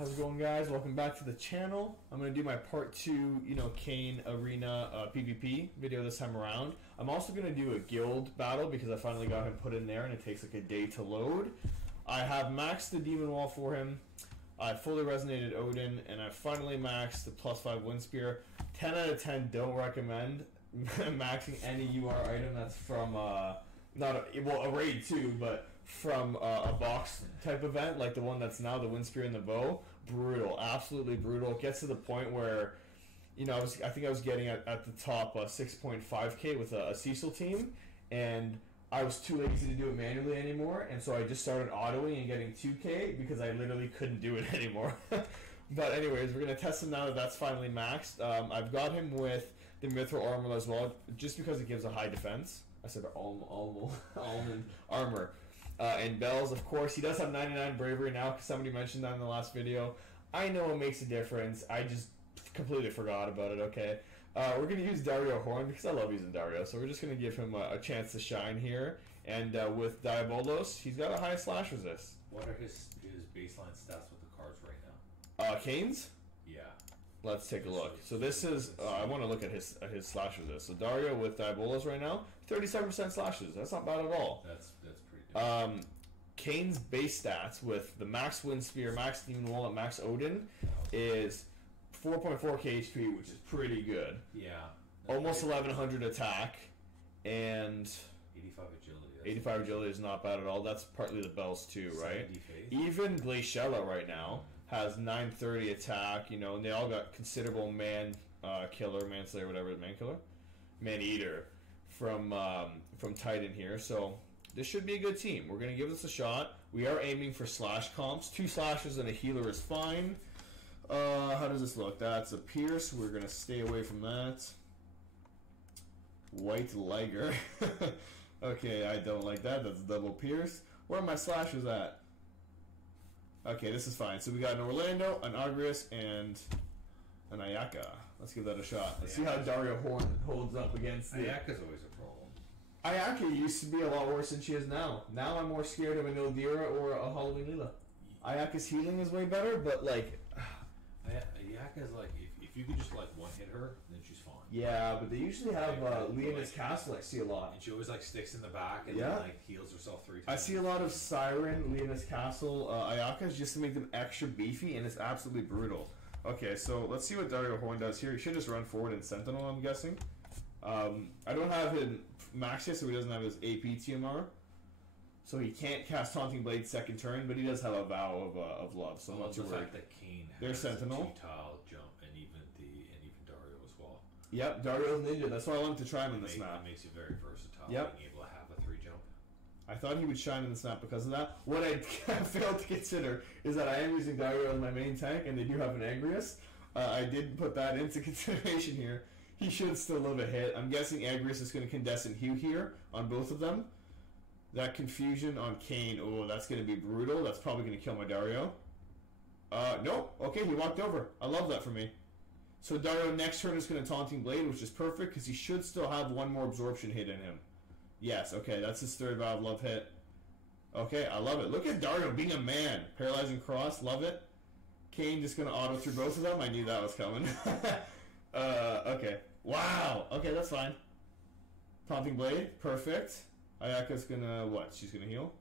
How's it going, guys? Welcome back to the channel. I'm going to do my part 2, Kain Arena PvP video this time around. I'm also going to do a guild battle because I finally got him put in there and it takes like a day to load. I have maxed the demon wall for him. I fully resonated Odin, and I finally maxed the +5 wind spear. 10 out of 10 don't recommend maxing any UR item that's from a raid too, but from a box type event like the one that's now the wind spear and the bow. Brutal, absolutely brutal. It gets to the point where I think I was getting at the top 6.5k with a Cecil team, and I was too lazy to do it manually anymore, and so I just started autoing and getting 2k because I literally couldn't do it anymore. But anyways, we're going to test him now that that's finally maxed. I've got him with the mithril armor as well, just because it gives a high defense. I said almond armor. And bells, of course. He does have 99 bravery now, because somebody mentioned that in the last video. I know it makes a difference. I just completely forgot about it, okay? We're going to use Dario Horn, because I love using Dario, so we're just going to give him a chance to shine here. And with Diabolos, he's got a high slash resist. What are his baseline stats with the cards right now? Kane's? Yeah. Let's take a look. So this is, I want to look at his slash resist. So Dario with Diabolos right now, 37% slashes. That's not bad at all. That's pretty good. Kane's base stats with the max wind spear, max demon wall, and max Odin is 4.4k HP, which is pretty good. Yeah. Almost 1100 attack, and 85 agility. 85 agility is not bad at all. That's partly the bells too, right? Faith. Even Glaciella right now has 930 attack, and they all got considerable man-killer, manslayer, whatever, man-killer? Man-eater from Titan here, so this should be a good team. We're going to give this a shot. We are aiming for slash comps. 2 slashes and a healer is fine. How does this look? That's a pierce. We're going to stay away from that. White Liger. Okay, I don't like that. That's a double pierce. Where are my slashes at? Okay, this is fine. So we got an Orlando, an Agrius, and an Ayaka. Let's give that a shot. Let's see how Dario Horn holds up against the... Ayaka's always a problem. Ayaka used to be a lot worse than she is now. Now I'm more scared of an Ildira or a Halloween Lila. Ayaka's healing is way better, but like... Ayaka's like, if you could just like one hit her, then she's fine. Yeah, but they usually have Leona's Castle I see a lot. And she always like sticks in the back and then like heals herself 3 times. I see a lot of Siren, Leona's Castle, Ayakas just to make them extra beefy, and it's absolutely brutal. Okay, so let's see what Dario Horn does here. He should just run forward and Sentinel, I'm guessing. I don't have him max yet, so he doesn't have his AP TMR. So he can't cast Taunting Blade second turn, but he does have a Vow of Love, so I'm not too worried. The fact that Kain has Sentinel. a G-tile jump, and even Dario as well. Yep, Dario's Ninja. That's why I wanted to try him in this map. It makes you very versatile, yep. Being able to have a 3 jump. I thought he would shine in this map because of that. What I failed to consider is that I am using Dario as my main tank, and they do have an Agrius. I did put that into consideration here. He should still live a hit. I'm guessing Agrius is going to Condescent Hue here on both of them. That confusion on Kain, oh, that's going to be brutal. That's probably going to kill my Dario. Nope. Okay, he walked over. I love that for me. So Dario next turn is going to Taunting Blade, which is perfect because he should still have 1 more absorption hit in him. Yes, okay, that's his 3rd Vow of Love hit. Okay, I love it. Look at Dario being a man. Paralyzing Cross, love it. Kain just going to auto through both of them. I knew that was coming. Okay. Wow. Okay, that's fine. Taunting Blade, perfect. Ayaka's gonna what? She's gonna heal?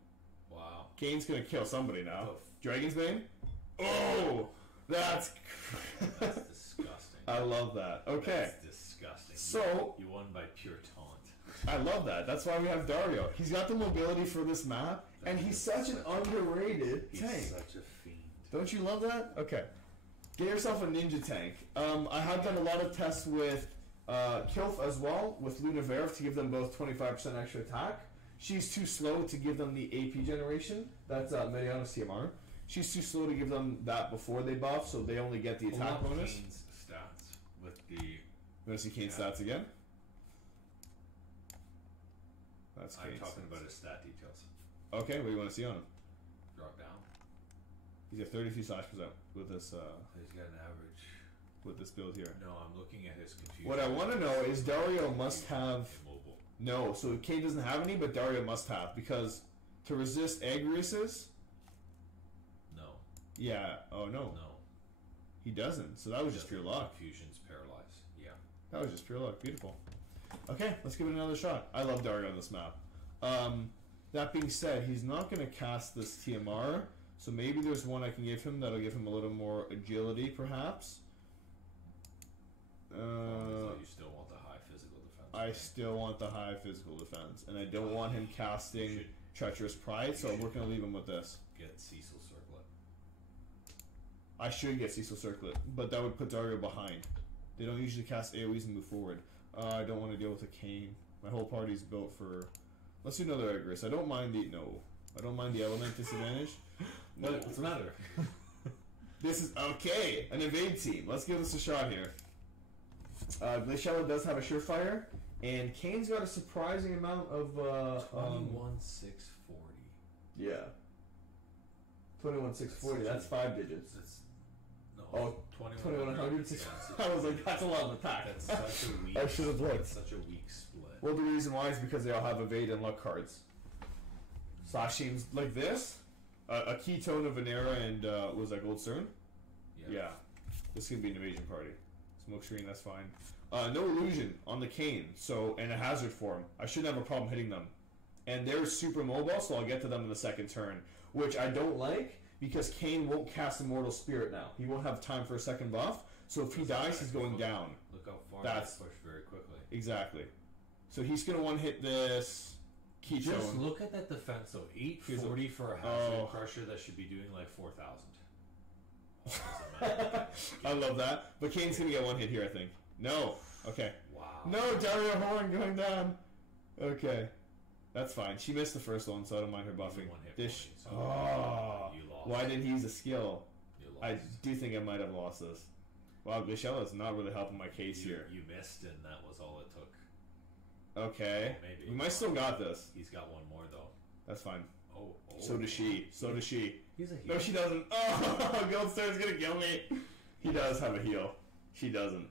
Wow. Kane's gonna kill somebody now. Dragon's Bane? Oh! That's disgusting. I love that. Okay. That's disgusting. So you won by pure taunt. I love that. That's why we have Dario. He's got the mobility for this map, and he's such an underrated tank. He's such a fiend. Don't you love that? Okay. Get yourself a ninja tank. I have done a lot of tests with Kilf as well, with Luna Verve to give them both 25% extra attack. She's too slow to give them the AP generation. That's Mediana's TMR. She's too slow to give them that before they buff, so they only get the attack bonus. Kane's stats with the... You want to see Kane's stats again? That's Kane's I'm talking stats. about his stat details. Okay, what do you want to see on him? Drop down. He's at 33 slash % with this... He's got an average... with this build here. No, I'm looking at his confusion. What I want to know is Dario must have... Immobile. No, so Kain doesn't have any, but Dario must have, because to resist Agrius's... No. Yeah. Oh no. No. He doesn't. So that was just pure luck. Fusion's paralyzed. Yeah. That was just pure luck. Beautiful. Okay, let's give it another shot. I love Dario on this map. That being said, he's not going to cast this TMR, so maybe there's one I can give him that'll give him a little more agility, perhaps. You still want the high physical defense. I still want the high physical defense, and I don't want him casting Treacherous Pride, so we're going to leave him with this. Get Cecil Circlet. I should get Cecil Circlet, but that would put Dario behind. They don't usually cast AoEs and move forward. I don't want to deal with a Kain. My whole party's built for... Let's do another Egress. I don't mind the... No. I don't mind the element disadvantage. No, what's the matter? This is... Okay! An evade team. Let's give this a shot here. Glaciella does have a Surefire, and Kane's got a surprising amount of... 21,640. Yeah. 21,640. That's 5 digits. No, 2100. Yeah, I was like, that's a lot of attack. That's such a weak. I should have looked. That's such a weak split. Well, the reason why is because they all have evade and luck cards. Slash teams like this, a Ketone of Venera and was that Gold Cern? Yeah. This could be an evasion party. Smoke screen, that's fine. No illusion on the Kain, so and a hazard form. I shouldn't have a problem hitting them. And they're super mobile, so I'll get to them in the second turn, which I don't like because Kain won't cast Immortal Spirit now. He won't have time for a second buff, so if he dies, he's going down. Look how far That's they push very quickly. Exactly. So he's gonna one hit this Ketone. Just look at that defense though. 840 for a hazard crusher that should be doing like 4,000. I love that. But Kane's gonna get one hit here, I think. No. Okay. Wow. No, Dario Horn going down. Okay. That's fine. She missed the first one, so I don't mind her buffing. One hit This. for me, so you lost. Why didn't he use a skill? You lost. I do think I might have lost this. Wow, Glaciella is not really helping my case here. You missed, and that was all it took. Okay. Maybe. We might still got this. He's got one more though. That's fine. Oh. So does she. So does she. He's a heel. No, she doesn't. Oh, Goldstar's gonna kill me. He does have a heal. She doesn't.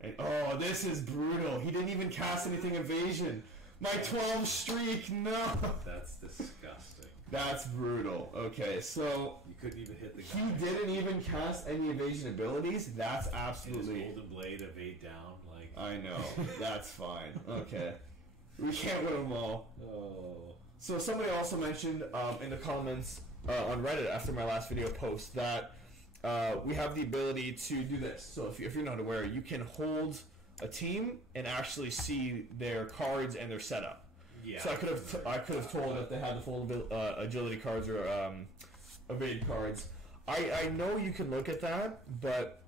And, oh, this is brutal. He didn't even cast anything evasion. My 12 streak, no. That's disgusting. That's brutal. Okay, so You couldn't even hit the guy. he didn't even cast any evasion abilities. That's And absolutely... his golden blade evade down, like... I know. That's fine. Okay. We can't win them all. Oh. So somebody also mentioned in the comments on Reddit after my last video post that we have the ability to do this. So if you're not aware, you can hold a team and actually see their cards and their setup. Yeah. So I could have told that they had the full agility cards or evade cards. I know you can look at that, but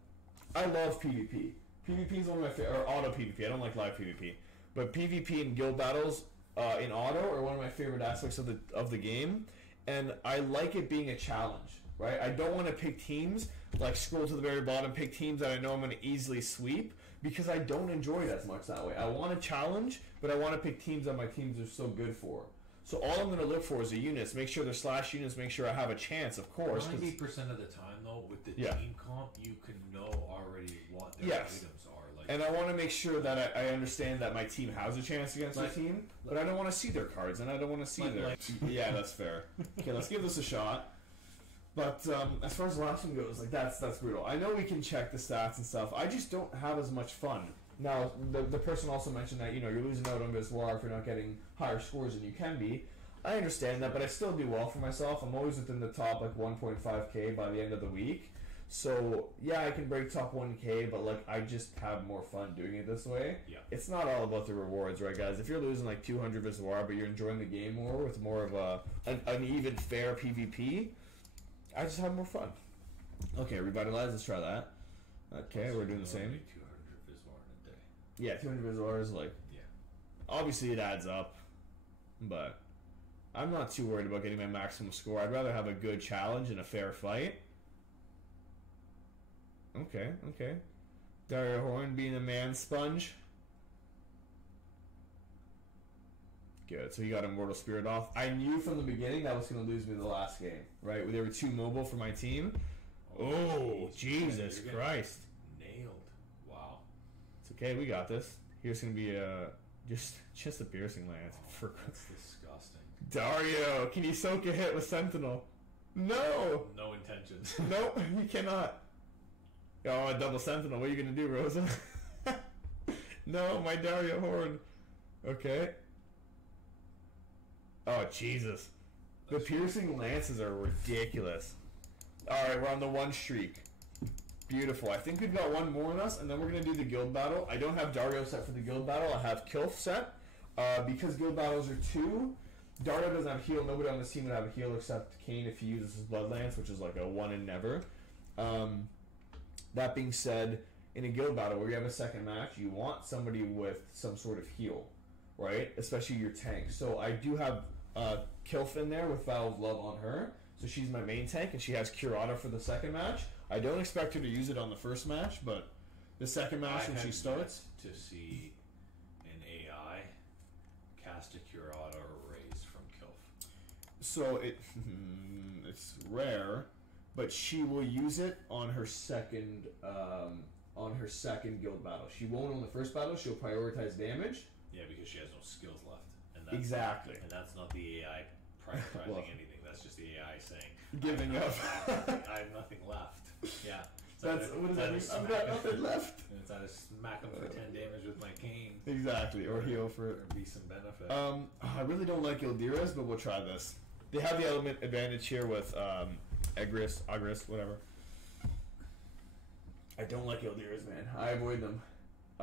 I love PvP. PvP is one of my favorite, or auto PvP. I don't like live PvP, but PvP and guild battles in auto are one of my favorite aspects of the game, and I like it being a challenge. Right? I don't want to pick teams like scroll to the very bottom, pick teams that I know I'm going to easily sweep because I don't enjoy it as much that way. I want a challenge, but I want to pick teams that my teams are so good for. So all I'm going to look for is the units. Make sure they're slash units. Make sure I have a chance, of course. 90% of the time, though, with the team comp, you can know already what their items are. Like, and I want to make sure that I understand that my team has a chance against their team, but I don't want to see their cards, and I don't want to see their... Yeah, that's fair. Okay, let's give this a shot. But as far as the last one goes, like that's brutal. I know we can check the stats and stuff. I just don't have as much fun. Now, the person also mentioned that, you're losing out on Biswar if you're not getting higher scores than you can be. I understand that, but I still do well for myself. I'm always within the top, 1.5k by the end of the week. So, yeah, I can break top 1k, but, I just have more fun doing it this way. Yeah. It's not all about the rewards, right, guys? If you're losing, 200 Biswar, but you're enjoying the game more with more of an even, fair PvP, I just have more fun. Okay, revitalize. Let's try that. Okay, we're doing the same. 200 Biswar in a day. Yeah, 200 Biswar is Yeah. Obviously it adds up, but I'm not too worried about getting my maximum score. I'd rather have a good challenge and a fair fight. Okay. Dario Horn being a man sponge. Good. So he got Immortal Spirit off. I knew from the beginning that was going to lose me the last game, right? They were too mobile for my team. Oh, Jesus Christ. Nailed. Wow. It's okay. We got this. Here's going to be just a piercing lance. That's disgusting. Dario, can you soak a hit with Sentinel? No. No intentions. Nope, you cannot. Oh, a double sentinel. What are you gonna do, Rosa? No, my Dario Horn. Okay. Oh, Jesus. The piercing lances are ridiculous. Alright, we're on the 1 streak. Beautiful. I think we've got one more in us, and then we're going to do the guild battle. I don't have Dario set for the guild battle. I have Kilf set. Because guild battles are 2, Dario doesn't have heal. Nobody on this team would have a heal except Kain if he uses his Blood Lance, which is like a 1 and never. That being said, in a guild battle where you have a second match, you want somebody with some sort of heal, right? Especially your tank. So I do have Kilf in there with Vow of Love on her. So she's my main tank, and she has Curata for the second match. I don't expect her to use it on the first match, but the second match when she starts... to see an AI cast a Curata or raise from Kilf. So it's rare, but she will use it on her second guild battle. She won't on the first battle. She'll prioritize damage. Yeah, because she has no skills left. And that's exactly. And that's not the AI prioritizing anything. That's just the AI saying, giving up. I have nothing left. Yeah. That's what does that mean? I've got nothing left. And it's either smack him for 10 damage with my Kain. Exactly, or heal for or be some benefit. I really don't like Ildiras, but we'll try this. They have the element advantage here with Agris, whatever. I don't like Ildiras, man. I avoid them.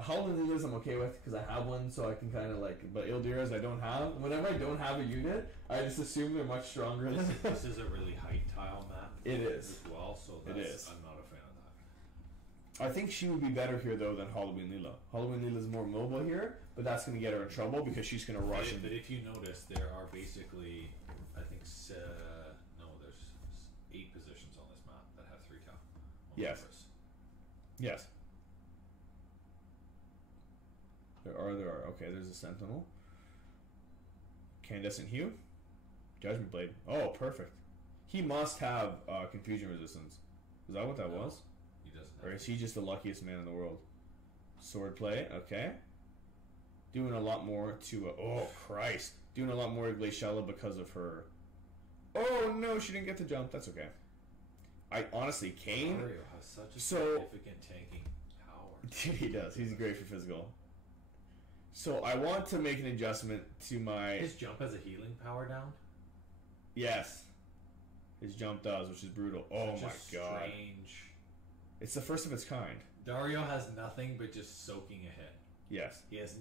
Howling Leelas I'm okay with because I have one, so I can kind of like. But Ildiras I don't have. Whenever I don't have a unit, I just assume they're much stronger. This is a really height tile map. It is as well, so that's, it is. I'm not a fan of that. I think she would be better here though than Halloween Leela. Halloween Leela is more mobile here, but that's going to get her in trouble because she's going to rush. But if you notice, there are basically, I think, there's 8 positions on this map that have 3 cal. Yes. Yes. There are. Okay, there's a Sentinel. Candescent Hue. Judgment Blade. Oh, perfect. He must have confusion resistance. Is that what that was? He doesn't. Or is he just the luckiest man in the world? Sword play. Okay. Doing a lot more to. Oh Christ! Doing a lot more to Glaciella because of her. Oh no, she didn't get to jump. That's okay. I honestly, Kain. Mario has such a significant tanking power. He does. He's great for physical. So I want to make an adjustment to my... His jump has a healing power down? Yes. His jump does, which is brutal. Oh my god. Strange. It's the first of its kind. Dario has nothing but just soaking a hit. Yes. He has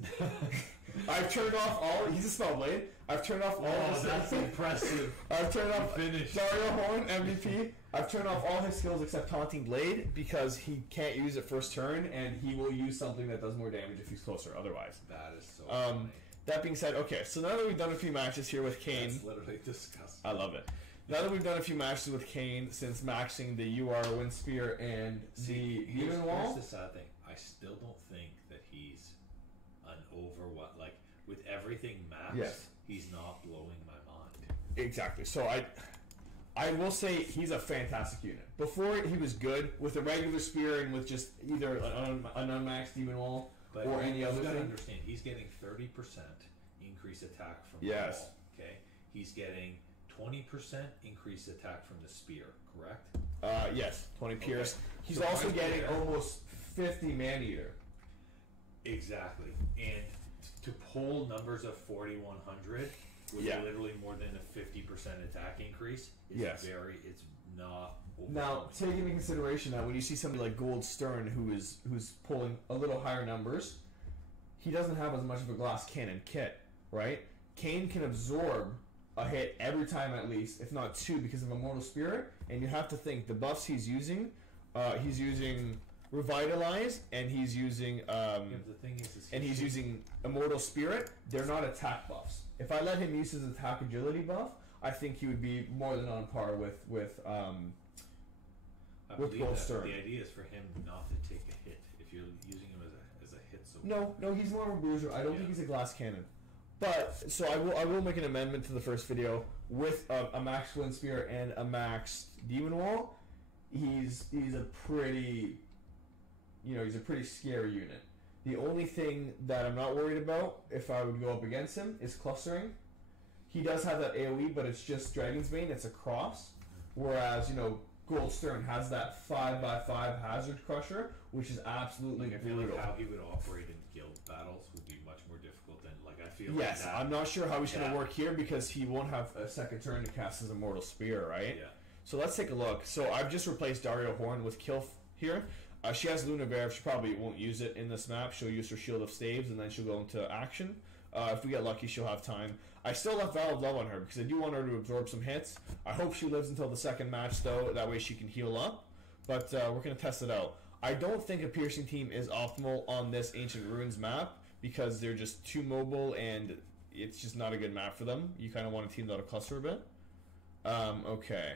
I've turned off all... He's a spell blade. I've turned off all... Oh, that's impressive. I've turned off... Dario Horn, MVP. I've turned off all his skills except Taunting Blade because he can't use it first turn, and he will use something that does more damage if he's closer otherwise. That is so funny. That being said, okay, so now that we've done a few matches here with Kain... That's literally disgusting. I love it. Now that we've done a few matches with Kain since maxing the UR Wind Spear and the Demon Wall... Here's the sad thing. I still don't think that he's an like, with everything maxed, yes. He's not blowing my mind. Exactly. So I will say he's a fantastic unit. Before he was good with a regular spear and with just either an unmaxed Demon Wall or any other thing. You gotta understand, he's getting 30% increased attack from the wall. Okay, he's getting 20% increased attack from the spear. Correct? Yes, 20 pierce. Okay. He's so also getting almost 50 man-eater. Exactly, and to pull numbers of 4100 with literally more than a 50% attack increase is it's not now take into consideration that when you see somebody like Gold Stern who's pulling a little higher numbers, he doesn't have as much of a glass cannon kit, right? Kain can absorb a hit every time at least, if not 2, because of Immortal Spirit, and you have to think the buffs he's using Revitalize, and he's using using Immortal Spirit. They're not attack buffs. If I let him use his attack agility buff, I think he would be more than on par with Gold Stern. The idea is for him not to take a hit if you're using him as a hit. So no, he's more of a bruiser. I don't think he's a glass cannon. But so I will make an amendment to the first video with a max Wind Spear and a max Demon Wall. He's a pretty scary unit. The only thing that I'm not worried about if I would go up against him is clustering. He does have that AoE, but it's just Dragon's Bane. It's a cross. Whereas, Gold Stern has that 5x5 Hazard Crusher, which is absolutely I feel brutal. like how he would operate in guild battles would be much more difficult than, I feel yes, like I'm not sure how he's going to work here because he won't have a second turn to cast his Immortal Spear, right? Yeah. So let's take a look. So I've just replaced Dario Horn with Kilf here. She has Luna Bear. She probably won't use it in this map. She'll use her Shield of Staves, and then she'll go into action. If we get lucky, she'll have time. I still left Vow of Love on her because I do want her to absorb some hits. I hope she lives until the second match, though. That way she can heal up. But we're going to test it out. I don't think a Piercing team is optimal on this Ancient Ruins map because they're just too mobile and it's just not a good map for them. You kind of want a team that'll cluster a bit. Okay.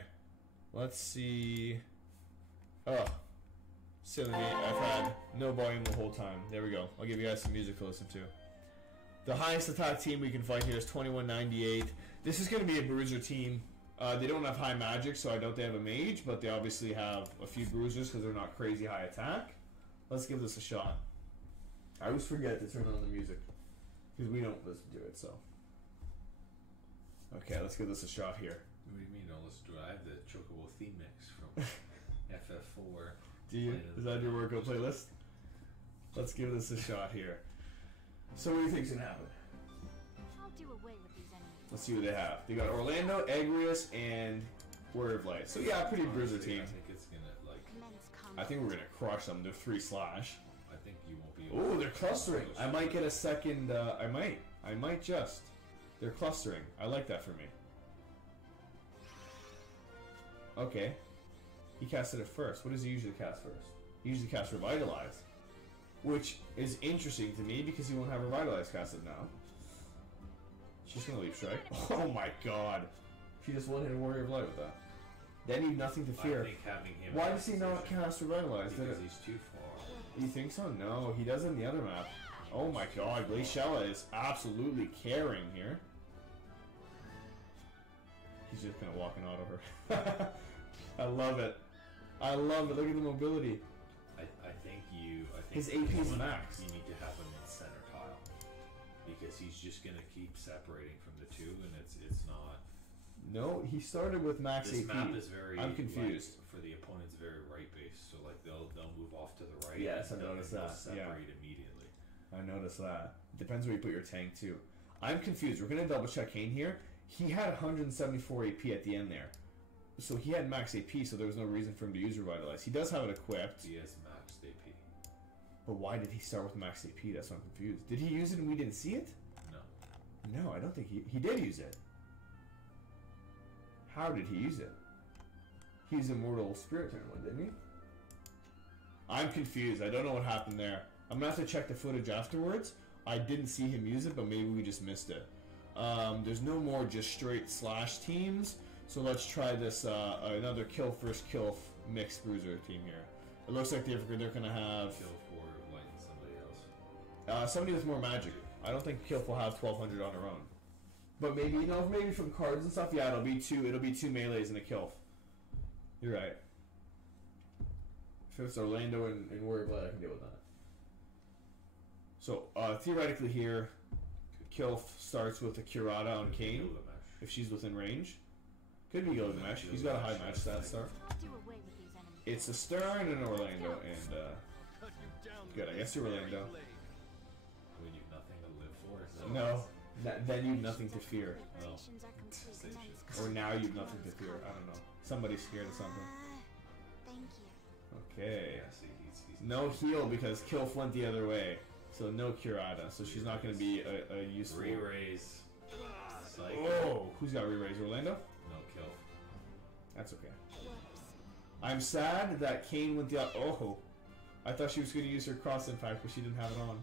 Let's see. Oh. Silly me. I've had no volume the whole time. There we go. I'll give you guys some music to listen to. The highest attack team we can fight here is 2198. This is going to be a bruiser team. They don't have high magic, so I doubt they have a mage, but they obviously have a few bruisers because they're not crazy high attack. Let's give this a shot. I always forget to turn on the music because we don't listen to it, so. Okay, let's give this a shot here. What do you mean don't listen to it? I have the Chocobo theme mix from FF4. Do you? Is that your workout playlist? Let's give this a shot here. So what do you think's gonna happen? I'll do away with these enemies. Let's see what they have. They got Orlando, Agrius, and Warrior of Light. So yeah, pretty bruiser team. I think it's gonna I think we're gonna crush them. They're 3 slash. I think you won't be able Oh, they're clustering. I might get a second. I might just. They're clustering. I like that for me. Okay. He casted it first. What does he usually cast first? He usually casts Revitalize. Which is interesting to me because he won't have Revitalize casted now. She's gonna leave strike. Oh my god. She just one-hit Warrior of Light with that. Then you've nothing to fear. I think having him Why does he not cast Revitalize? Because he's too far. You think so? No, he does in the other map. Oh my god, Glaciella is absolutely carrying here. He's just kind of walking out of her. I love it. I love it. Look at the mobility. I think his AP is max. You need to have him in center tile because he's just gonna keep separating from the two, and it's not. No, he started with max this AP. This map is very. I'm confused. For the opponent's very right base, so they'll move off to the right. Yes, I and noticed that. Separate immediately. I noticed that. Depends where you put your tank too. I'm confused. We're gonna double check Kain here. He had 174 AP at the end there. So he had max AP, so there was no reason for him to use Revitalize. He does have it equipped. He has max AP. But why did he start with max AP? That's why I'm confused. Did he use it and we didn't see it? No. No, I don't think he did use it. How did he use it? He used Immortal Spirit turn one, didn't he? I'm confused. I don't know what happened there. I'm going to have to check the footage afterwards. I didn't see him use it, but maybe we just missed it. There's no more just straight slash teams. So let's try this, another kill first kill mixed bruiser team here. It looks like they're going to have... Kill for Light and somebody else. Somebody with more magic. I don't think Kilf will have 1200 on her own. But maybe, maybe from cards and stuff, yeah, it'll be two melees and a Kilf. You're right. If it's Orlando and Warrior of Light, I can deal with that. So, theoretically here, Kilf starts with a Curata on Kain, if she's within range. Could be Gilgamesh. He's got a high match stat start. It's a Stern and Orlando, and good. I guess you're Orlando. When you've nothing to live for. No, then you've nothing to fear. No. Or now you've nothing to fear. I don't know. Somebody's scared of something. Thank you. Okay. Yeah, see, he's No heal because Kilf went the other way. So no Curata. So she's not going to be a useful. Re-raise. Oh, who's got re-raise? Orlando? No kill. That's okay. I'm sad that Kain went the other. Oh, I thought she was going to use her cross impact, but she didn't have it on.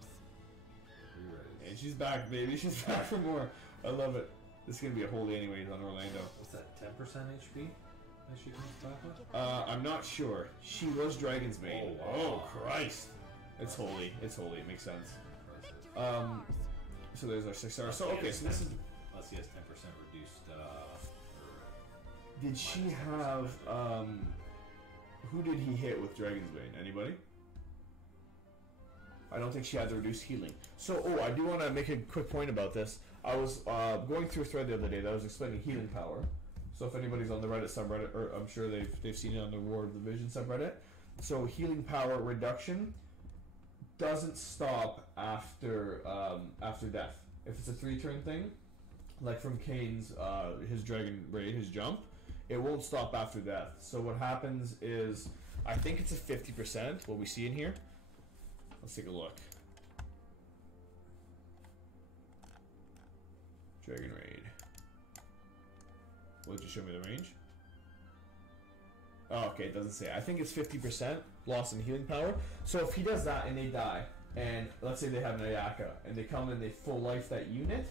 Re-raise. And she's back, baby. She's back for more. I love it. This is going to be a holy anyways on Orlando. What's that? 10% HP that she comes back with? I'm not sure. She was Dragon's Bane. Oh, wow. Oh, Christ. It's holy. It's holy. It makes sense. So there's our 6 stars. So okay, so this is. Unless he has 10% reduced. Did she have? Who did he hit with Dragon's Bane? Anybody? I don't think she had the reduced healing. So, I do want to make a quick point about this. I was going through a thread the other day that was explaining healing power. So if anybody's on the Reddit subreddit, or I'm sure they've seen it on the War of the Vision subreddit. So healing power reduction doesn't stop after death. If it's a 3-turn thing, like from Kain's his Dragon Raid, his jump, it won't stop after death. So what happens is, I think it's a 50%. What we see in here. Let's take a look. Dragon Raid. Will it just show me the range? Oh, okay, it doesn't say. I think it's 50% loss in healing power. So if he does that and they die, and let's say they have an Ayaka, and they come and they full life that unit,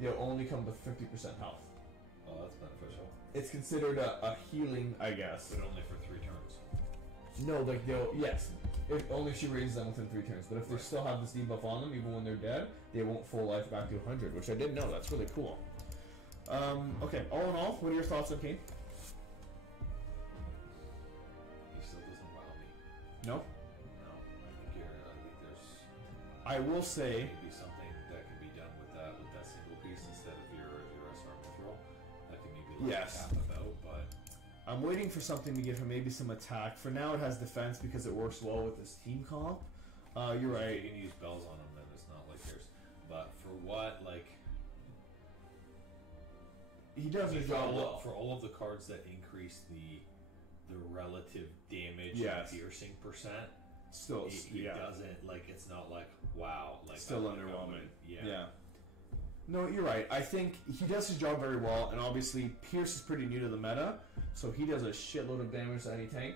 they'll only come to 50% health. Oh, that's beneficial. It's considered a healing, I guess. But only for 3 turns. No, like yes. If only she raises them within 3 turns. But if they still have this debuff on them, even when they're dead, they won't full life back to 100, which I didn't know. That's really cool. Okay, all in all, what are your thoughts on Kain? He still doesn't wow me. No? No. I think there's... I will say... maybe something that can be done with that single piece instead of your SR mithril. That can maybe cap about, but... I'm waiting for something to give him maybe some attack. For now, it has defense because it works well with this team comp. You're right. If you can use bells on him, then it's not like there's... But for what, like... He does his job well. For all of the cards that increase the relative damage and piercing percent, still, he doesn't, like, it's not like, wow. Like, still underwhelming. Yeah. No, you're right. I think he does his job very well, and obviously Pierce is pretty new to the meta, so he does a shitload of damage to any tank,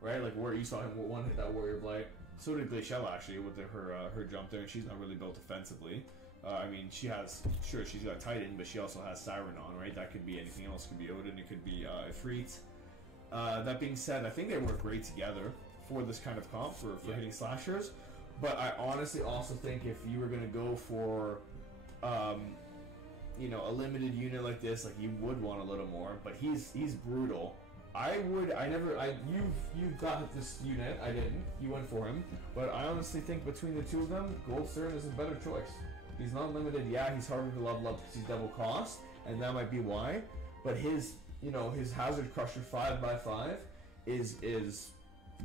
right? Like where you saw him one hit that Warrior Blight. So did Glacial actually with her jump there, and she's not really built offensively. I mean, she's got Titan, but she also has Siren on, right? That could be anything else. It could be Odin, it could be Ifrit. That being said, I think they work great together for this kind of comp, for hitting slashers. But I honestly also think if you were going to go for, a limited unit like this, like you would want a little more. But he's brutal. You got this unit, I didn't. You went for him. But I honestly think between the two of them, Goldstern is a better choice. He's not limited. Yeah, he's harder to level up because he's double cost, and that might be why. But his Hazard Crusher 5x5 is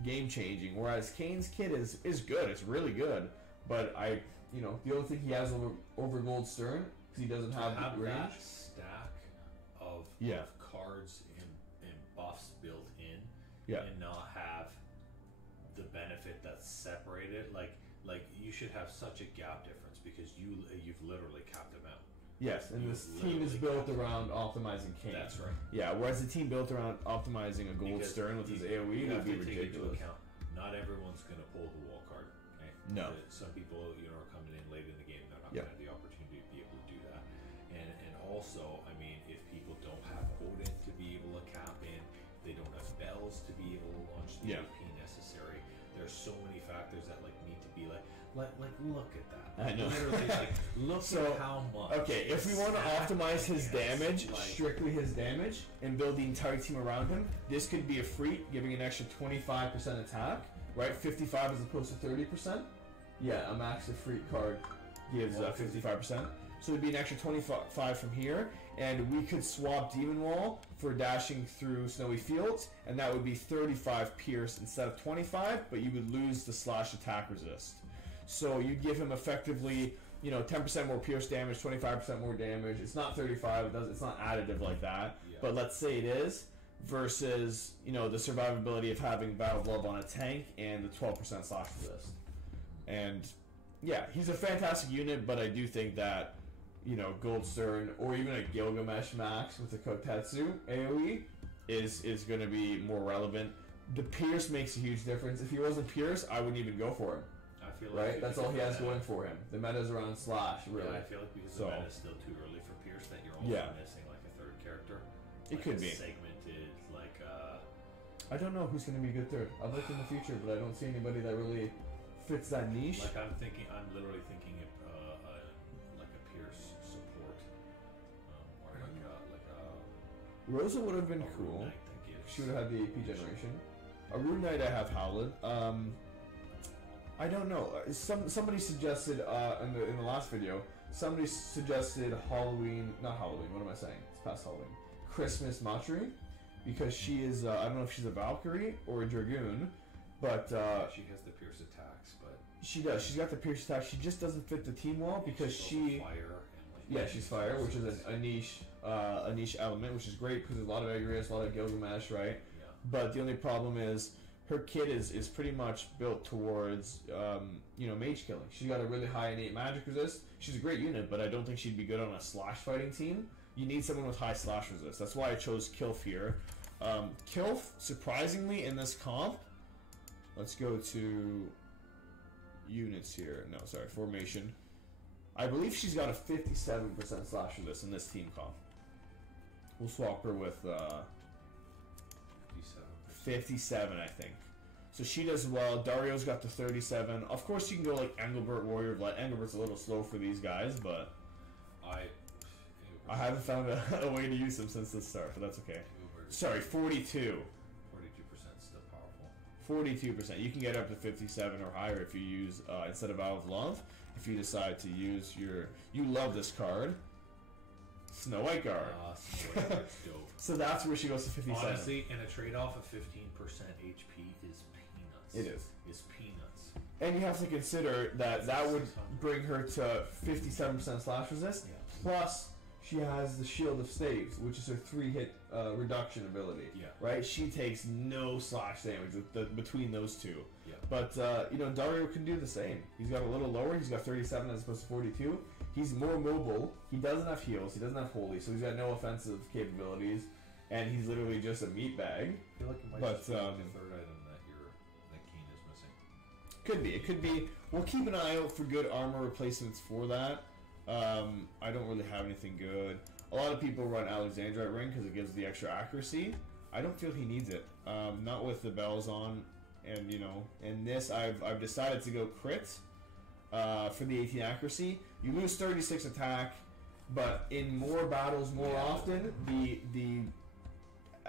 game changing. Whereas Kain's kit is good. It's really good. But the only thing he has over Goldstern because he doesn't have the range. That stack of cards and buffs built in, and not have the benefit that's separated. Like you should have such a gap difference because you've literally capped him out. Yes, and this team is built around optimizing Kain. That's right. Yeah, whereas the team built around optimizing a Goldstern with his AoE would be ridiculous. Take into account, not everyone's going to pull the wall card. Okay? No. Some people are coming in late in the game. They're not going to have the opportunity to be able to do that. And also, I mean, if people don't have Odin to be able to cap in, they don't have bells to be able to launch the AP necessary. There's so many factors that need to be like look at that. I know. Literally, look at how much. Okay, if we want to optimize his damage, strictly his damage, and build the entire team around him, this could be a Freet giving an extra 25% attack, right? 55 as opposed to 30%. Yeah, a max Freet card gives 55%. So it'd be an extra 25 from here, and we could swap Demon Wall for dashing through snowy fields, and that would be 35 pierce instead of 25, but you would lose the slash attack resist. So you give him effectively, 10% more pierce damage, 25% more damage. It's not 35. It's not additive like that. Yeah. But let's say it is, versus the survivability of having Battle Glove on a tank and the 12% slash resist. And yeah, he's a fantastic unit, but I do think that Goldstern or even a Gilgamesh Max with the Kotetsu AoE is going to be more relevant. The Pierce makes a huge difference. If he wasn't Pierce, I wouldn't even go for him. I feel like that's all he has going for him. The meta's around Slash, really. Yeah, I feel like because the meta's still too early for Pierce that you're also missing a third character. It could be segmented, I don't know who's going to be a good third. I've looked in the future, but I don't see anybody that really fits that niche. I'm literally thinking like a Pierce support, or Rosa would have been cool. She would have had the AP generation. A Rune Knight, I have Howlett. I don't know. Somebody suggested in the last video. Somebody suggested Halloween. Not Halloween. What am I saying? It's past Halloween. Christmas Matri, because she is, I don't know if she's a Valkyrie or a Dragoon, but she has the pierce attacks, but she does. She's got the pierce attack. She just doesn't fit the team well because she's also fire and yeah, she's fire, which is a niche element, which is great because there's a lot of Agrias, a lot of Gilgamesh, right? Yeah. But the only problem is her kit is pretty much built towards mage killing. She's got a really high innate magic resist. She's a great unit, but I don't think she'd be good on a slash fighting team. You need someone with high slash resist. That's why I chose Kilf here. Kilf, surprisingly, in this comp, let's go to units here. No, sorry, formation. I believe she's got a 57% slash resist in this team comp. We'll swap her with 57, I think. So she does well. Dario's got the 37. Of course, you can go like Engelbert, Warrior of Light. Engelbert's a little slow for these guys, but I haven't found a way to use him since the start, but that's okay. Sorry, 42. 42% still powerful. 42%. You can get up to 57 or higher if you use, instead of Vow of Love, if you decide to use your... You love this card. Snow White Guard. Snow White Guard's dope. So that's where she goes to 57. Honestly, and a trade-off of 15% HP is peanuts. It is. It's peanuts. And you have to consider that would bring her to 57% slash resist, Yeah. plus she has the Shield of Staves, which is her 3-hit reduction ability. Yeah. Right? She takes no slash damage between those two. Yeah. But, Dario can do the same. He's got a little lower. He's got 37 as opposed to 42. He's more mobile. He doesn't have heals. He doesn't have holy, so he's got no offensive capabilities. And he's literally just a meat bag. I feel like it might just be the third item that Kain is missing. Could be. It could be. We'll keep an eye out for good armor replacements for that. I don't really have anything good. A lot of people run Alexandrite Ring because it gives the extra accuracy. I don't feel he needs it. Not with the bells on, and in this I've decided to go crit for the 18 accuracy. You lose 36 attack, but in more battles more often, the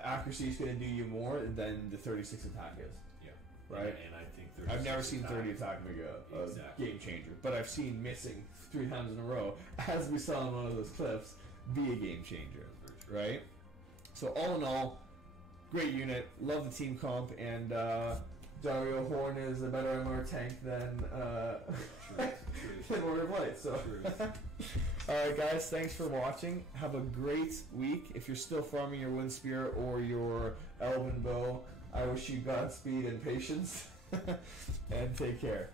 accuracy is going to do you more than the 36 attack is. Yeah. Right. And I think I've never seen 30 attack make a game changer, but I've seen missing 3 times in a row, as we saw in one of those clips, be a game changer, right? So all in all, great unit. Love the team comp, and Dario Horn is a better MR tank than Warrior of Light. So, all right, guys, thanks for watching. Have a great week. If you're still farming your Wind Spear or your Elven Bow, I wish you Godspeed and patience, and take care.